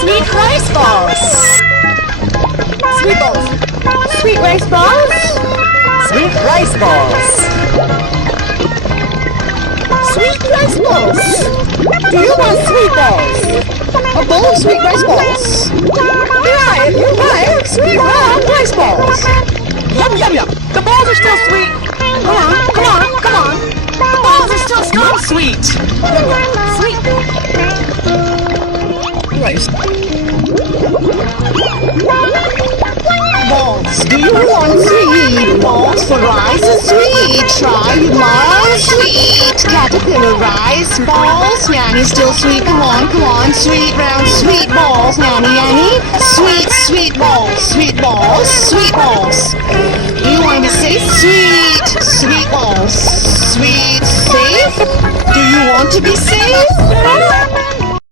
Sweet rice balls. Sweet balls. Sweet rice balls. Sweet rice balls. Sweet rice balls. Do you want sweet balls? A bowl of sweet rice balls. Right, you're right. Sweet rice balls. Yum, yum, yum. The balls are still sweet. Come on, come on, come on. The balls are still strong sweet. Yum, yum. Sweet. Rice. Balls. Do you want sweet balls for rice is sweet? Try more sweet. Caterpillar rice balls. Yanny still sweet. Come on. Sweet round sweet balls. Yanny. Sweet, sweet balls. Sweet balls. Sweet balls. You want to say sweet, sweet balls. Sweet, safe? Do you want to be safe?